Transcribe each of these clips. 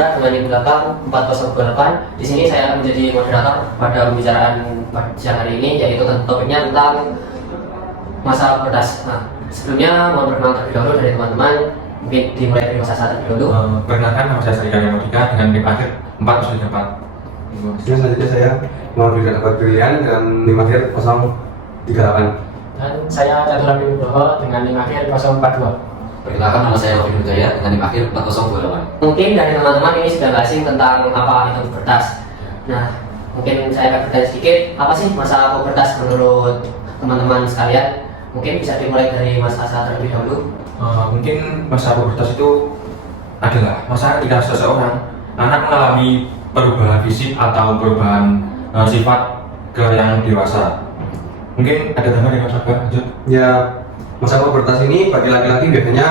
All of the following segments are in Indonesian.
Indra dengan di belakang 4028. Di sini saya menjadi moderator pada pembicaraan siang hari ini, yaitu topiknya tentang masa pubertas. Nah, sebelumnya mohon perkenalan terlebih dahulu dari teman-teman, mungkin dimulai dari Mas Asa terlebih dahulu. Perkenalkan, nama saya Sarika Yamodika dengan NIM akhir 404. Selanjutnya saya mau dapat pilihan dengan NIM akhir 038. Dan saya Catur Abi Nugroho dengan NIM akhir 042. Perkenalkan, nama saya Rofi Nurjaya dengan NIM akhir 4028. Mungkin dari teman-teman ini sudah nggak asing tentang apa itu pubertas. Nah, mungkin saya akan bertanya sedikit, apa sih masa pubertas menurut teman-teman sekalian? Mungkin bisa dimulai dari Mas Asa terlebih dahulu. Mungkin masa pubertas itu adalah masa ketika seseorang anak mengalami perubahan fisik atau perubahan sifat ke yang dewasa. Mungkin ada tambahan yang Mas Abah, lanjut. Ya, masa pubertas ini bagi laki-laki biasanya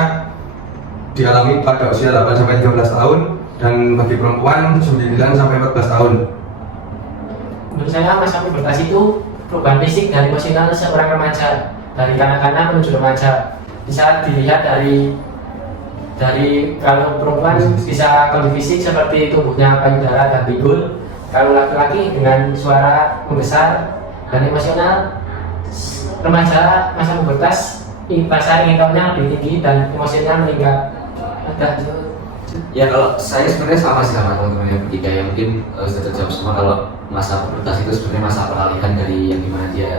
dialami pada usia 8-13 tahun dan bagi perempuan 9-14 tahun. Menurut saya masa pubertas itu perubahan fisik dan emosional seorang remaja dari kanak-kanak menuju remaja. Bisa dilihat dari kalau perempuan bisa kondisi fisik seperti tubuhnya payudara dan pinggul, kalau laki-laki dengan suara membesar, dan emosional remaja masa pubertas rasa ingin tahunya lebih tinggi dan emosinya meningkat. Ya, kalau saya sebenarnya sama sih sama teman-teman yang bertiga ya, mungkin sudah terjawab semua kalau masa pubertas itu sebenarnya masa peralihan dari yang dimana dia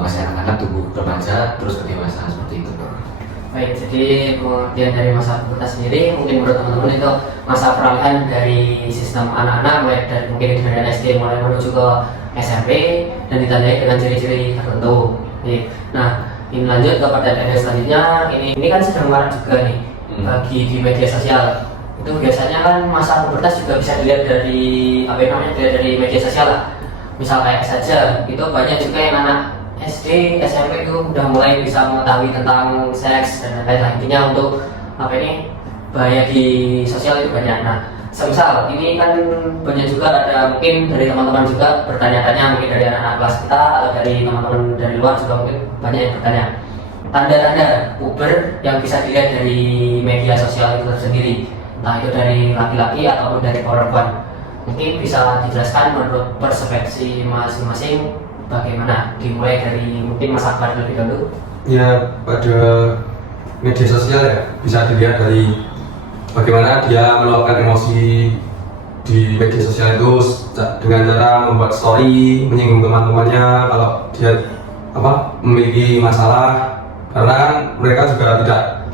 masih anak-anak tumbuh remaja terus ke dewasa seperti itu. Baik, jadi kemudian dari masa pubertas sendiri, mungkin menurut teman-teman itu masa peralihan dari sistem anak-anak, mulai dari mungkin dari SD mulai menuju ke SMP dan ditandai dengan ciri-ciri tertentu. Nah, ini lanjut kepada tanda selanjutnya. Ini kan sedang marak juga nih bagi di media sosial. Itu biasanya kan masa pubertas juga bisa dilihat dari dari media sosial lah. Misal kayak saja, itu banyak juga yang anak SD, SMP itu udah mulai bisa mengetahui tentang seks dan lain-lain. Intinya untuk bahaya di sosial itu banyak. Nah, semisal ini kan banyak juga ada mungkin dari teman-teman juga bertanya-tanya, mungkin dari anak-anak kelas kita atau dari teman-teman dari luar juga mungkin banyak yang bertanya. Tanda-tanda puber yang bisa dilihat dari media sosial itu sendiri, entah itu dari laki-laki ataupun dari perempuan. Mungkin bisa dijelaskan menurut perspektif masing-masing bagaimana, dimulai dari mungkin Mas Akbar lebih dahulu. Ya, pada media sosial ya bisa dilihat dari bagaimana dia meluapkan emosi di media sosial itu dengan cara membuat story menyinggung teman-temannya kalau dia memiliki masalah, karena kan mereka juga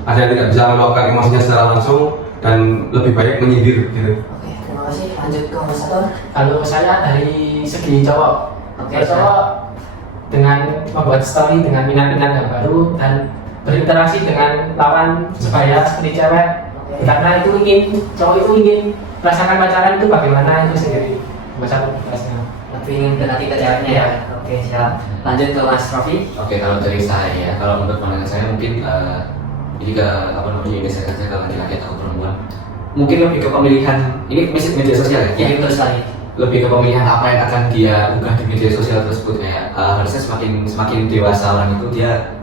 ada yang tidak bisa meluapkan emosinya secara langsung dan lebih baik menyindir gitu. Oke, terima kasih. Lanjut ke Mas Akbar. Kalau saya dari segi cowok, cowok dengan membuat story dengan minat-minat yang baru dan berinteraksi dengan lawan supaya seperti cewek, karena itu cowok itu ingin merasakan pacaran itu bagaimana itu sendiri masa pubertasnya. Lebih ingin mendekati ke ceweknya ya. Oke, siap. Lanjut ke Mas Rofi. Oke, kalau dari saya, kalau menurut pandangan saya mungkin ini ke geser saja ke laki-laki atau perempuan. Mungkin lebih ke pemilihan, ini media sosial ya? Ya, betul sekali. Lebih ke pemilihan apa yang akan dia unggah di media sosial tersebut. Kayak harusnya semakin dewasa orang itu dia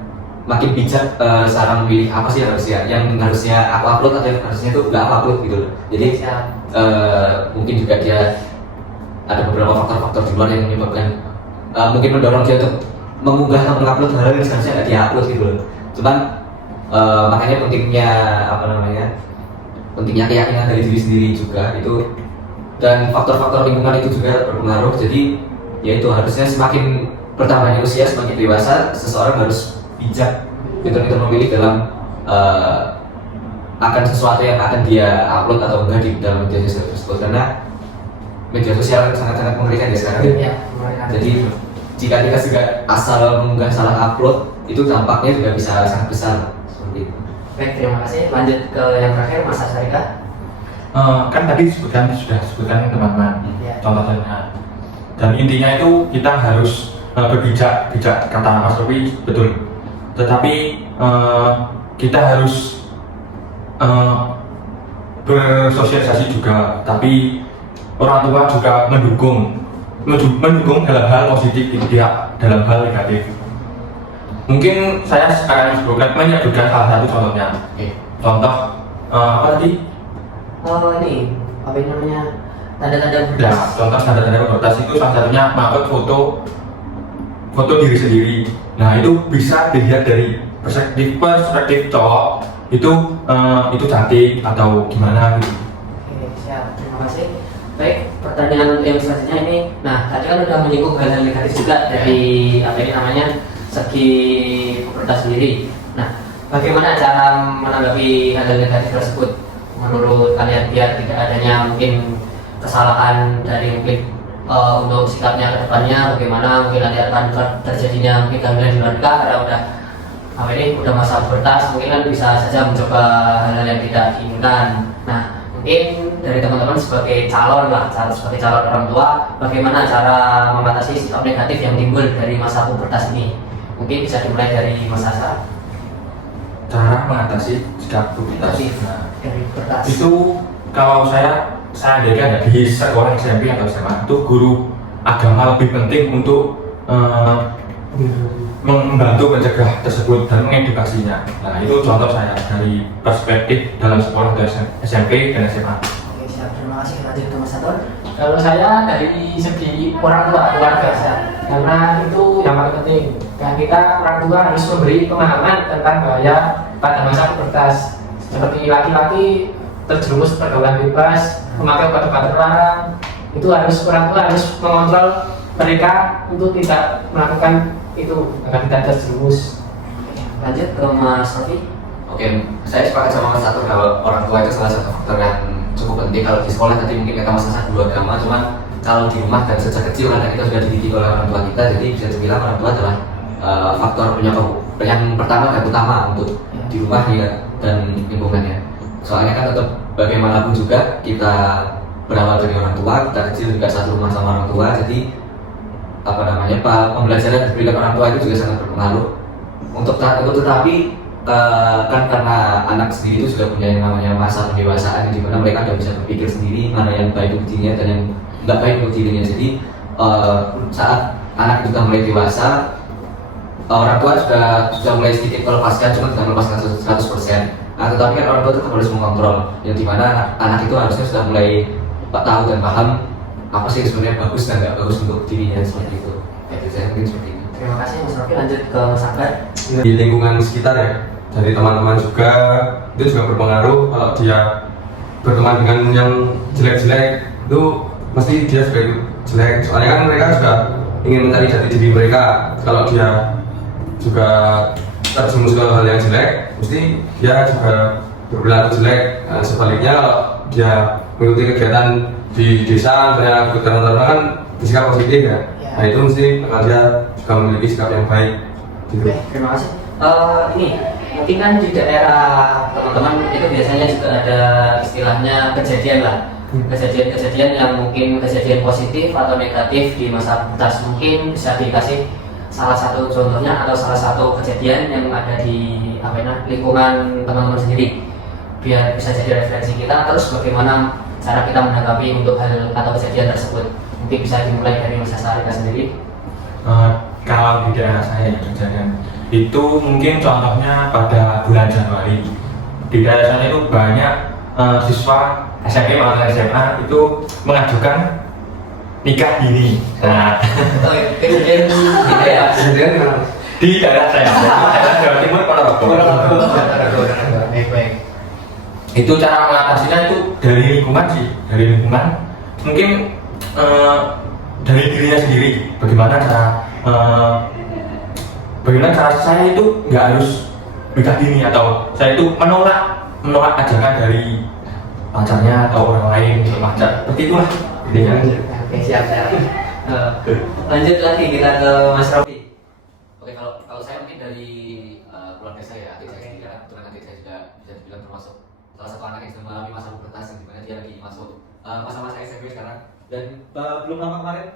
makin bijak cara memilih apa sih yang harusnya aku upload atau yang harusnya itu nggak aku upload gitu loh. Jadi mungkin juga dia ada beberapa faktor-faktor di luar yang menyebabkan mungkin mendorong dia untuk mengunggah atau mengupload hal yang seharusnya nggak dia upload gitu loh. Cuman makanya pentingnya keyakinan dari diri sendiri juga itu, dan faktor-faktor lingkungan itu juga berpengaruh. Jadi ya itu harusnya semakin bertambahnya usia, semakin dewasa seseorang harus bijak betul-betul memilih dalam akan sesuatu yang akan dia upload atau enggak di dalam media sosial tersebut, karena media sosial sangat-sangat mengerikan ya sekarang. Ya, jadi jika kita juga asal mengunggah salah upload, itu dampaknya juga bisa sangat besar seperti itu. Baik, terima kasih. Lanjut ke yang terakhir, Mas Asarika. Kan tadi sudah disebutkan teman-teman contohnya, dan intinya itu kita harus berbijak, kata Mas Rofi betul. Tetapi kita harus bersosialisasi juga, tapi orang tua juga mendukung hal-hal positif, tidak dalam hal negatif. Mungkin saya akan menyebutkan salah satu contohnya. Contoh apa tadi? Ini apa ini namanya, tanda-tanda Ya, pubertas. contoh tanda-tanda pubertas itu salah satunya mengupload foto diri sendiri. Nah itu bisa dilihat dari perspektif cowok itu cantik atau gimana gitu. Oke, siap, terima kasih. Baik, pertanyaan yang selanjutnya ini, nah tadi kan udah menyinggung hal-hal negatif juga dari apa ini namanya segi pubertas sendiri. Nah, bagaimana cara menanggapi hal-hal negatif tersebut menurut kalian biar tidak adanya mungkin kesalahan dari mungkin untuk sikapnya ke depannya, bagaimana mungkin nanti akan terjadinya mungkin kehamilan di luar nikah karena udah apa ini udah masa pubertas, mungkin kan bisa saja mencoba hal-hal yang tidak diinginkan. Nah, mungkin dari teman-teman sebagai calon orang tua, bagaimana cara mengatasi sikap negatif yang timbul dari masa pubertas ini? Mungkin bisa dimulai dari Mas Asa. Cara mengatasi sikap pubertas. Nah, Dari pubertas. itu kalau saya lihat di sekolah SMP atau SMA itu guru agama lebih penting untuk membantu mencegah tersebut dan mengedukasinya. Nah itu contoh saya dari perspektif dalam sekolah atau SMP dan SMA. Oke, siap. Terima kasih. Lanjut ke Mas Sator. Kalau saya dari segi orang tua keluarga saya, karena itu yang paling penting. Dan kita orang tua harus memberi pemahaman tentang bahaya pada masa pubertas. Seperti laki-laki terjerumus pergaulan bebas, memakai obat-obat terlarang, itu orang tua harus mengontrol mereka untuk tidak melakukan itu agar tidak terjerumus. Lanjut ke Mas Rofi. Oke, saya sepakat sama Mas Satur kalau orang tua itu salah satu faktor yang cukup penting. Kalau di sekolah tadi mungkin kita masih satu dua agama, cuman kalau di rumah dan sejak kecil karena kita sudah dididik oleh orang tua kita, jadi bisa dibilang orang tua adalah faktor penyokong yang pertama dan utama untuk di rumah ya dan lingkungannya. Soalnya kan tetap bagaimanapun juga kita berawal dari orang tua, kita kecil juga satu rumah sama orang tua, jadi apa namanya pembelajaran dari perilaku orang tua itu juga sangat berpengaruh. Untuk tetapi kan karena anak sendiri itu sudah punya yang namanya masa pendewasaan di mana mereka sudah bisa berpikir sendiri mana yang baik untuk dirinya dan yang nggak baik untuk dirinya. Jadi saat anak sudah mulai dewasa, orang tua sudah mulai sedikit melepaskan, cuma tidak melepaskan 100%. Nah, tetapi kan orang tua tetap harus mengontrol, yang dimana anak itu harusnya sudah mulai tahu dan paham apa sih sebenarnya bagus dan nggak bagus untuk dirinya seperti itu. Itu saya mungkin seperti itu. Terima kasih Mas Rofi. Lanjut ke Mas Akbar. Di lingkungan sekitar ya, dari teman-teman juga itu juga berpengaruh. Kalau dia berteman dengan yang jelek-jelek itu mesti dia juga ikut jelek, soalnya kan mereka juga ingin mencari jati diri mereka. Kalau dia juga terjerumus ke hal yang jelek, mesti dia juga berperilaku jelek. Nah, sebaliknya kalau dia mengikuti kegiatan di desa, misalnya kegiatan tertentu kan bersikap positif ya. Nah itu mesti dia juga memiliki sikap yang baik. Gitu. Oke, terima kasih. Ini mungkin kan di daerah teman-teman itu biasanya juga ada istilahnya kejadian lah, kejadian-kejadian yang mungkin kejadian positif atau negatif di masa pubertas. Mungkin bisa dikasih salah satu contohnya atau salah satu kejadian yang ada di lingkungan teman-teman sendiri, biar bisa jadi referensi kita. Terus bagaimana cara kita menanggapi untuk hal atau kejadian tersebut? Mungkin bisa dimulai dari Mas Sarika sendiri. Kalau di daerah saya kejadian itu mungkin contohnya pada bulan Januari di daerah saya itu banyak siswa SMP maupun SMA itu mengajukan nikah dini. Nah, Kejadian gitu ya. Kejadian di mana? di daerah saya, daerah Jawa Timur Ponorogo. Baik. Itu cara mengatasinya itu dari lingkungan sih, dari lingkungan. Mungkin dari dirinya sendiri. Bagaimana cara saya itu nggak harus nikah dini atau saya itu menolak ajakan dari pacarnya atau orang lain untuk pacar. Seperti itulah intinya. Oke, siap. Lanjut lagi kita ke Mas Rofi. Oke, kalau saya mungkin dari keluarga saya, adik saya sendiri, karena kebetulan adik saya juga bisa dibilang termasuk salah satu anak yang sedang mengalami masa pubertas yang dimana dia lagi masuk masa-masa SMP sekarang, dan belum lama kemarin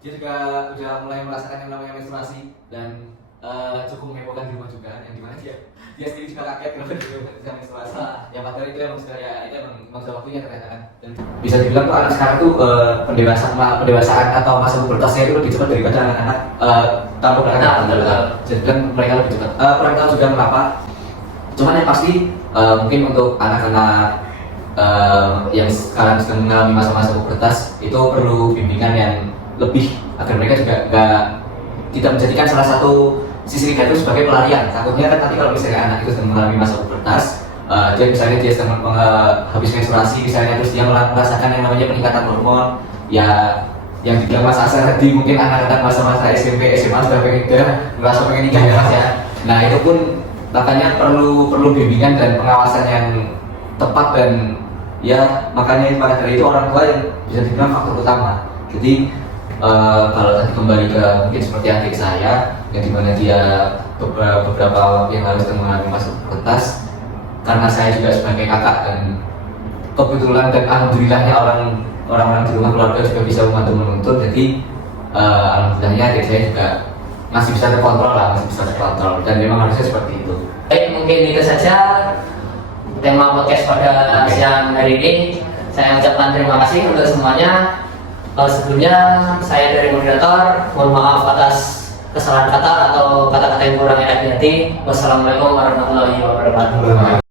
dia juga udah mulai merasakan yang namanya menstruasi dan cukup menghebohkan di rumah juga, yang dimana dia sendiri juga kaget kalau dia bisa menstruasi. Yang padahal itu emang sudah itu emang sudah waktunya ternyata kan. Dan bisa dibilang tuh anak sekarang tuh pendewasaan atau masa pubertasnya itu lebih cepat daripada anak-anak tanpa berkenan. Jadi kan mereka lebih cepat. Kurang tahu juga kenapa. Cuman yang pasti mungkin untuk anak-anak yang sekarang sedang mengalami masa-masa pubertas itu perlu bimbingan yang lebih agar mereka juga tidak menjadikan salah satu sisi negatif sebagai pelarian. Takutnya kan nanti kalau misalnya anak itu sedang mengalami masa pubertas, dia sedang habis menstruasi misalnya, terus dia merasakan yang namanya peningkatan hormon, ya yang dibilang Mas Asar tadi, mungkin anak-anak masa-masa SMP, SMA sudah merasa pengen nikah ya Mas ya. Nah itu pun makanya perlu bimbingan dan pengawasan yang tepat, dan ya makanya maka dari itu orang tua yang bisa dibilang faktor utama. Jadi kalau tadi kembali ke mungkin seperti adik saya yang dimana dia beberapa waktu yang lalu sedang mengalami masa pubertas, karena saya juga sebagai kakak dan kebetulan dan alhamdulillahnya orang-orang di rumah keluarga juga bisa membantu menuntun, jadi alhamdulillahnya adik saya juga masih bisa terkontrol dan memang harusnya seperti itu. Baik, mungkin itu saja tema podcast pada siang hari ini. Saya ucapkan terima kasih untuk semuanya. Sebelumnya saya dari moderator mohon maaf atas kesalahan kata atau kata-kata yang kurang enak di hati. Wassalamualaikum warahmatullahi wabarakatuh.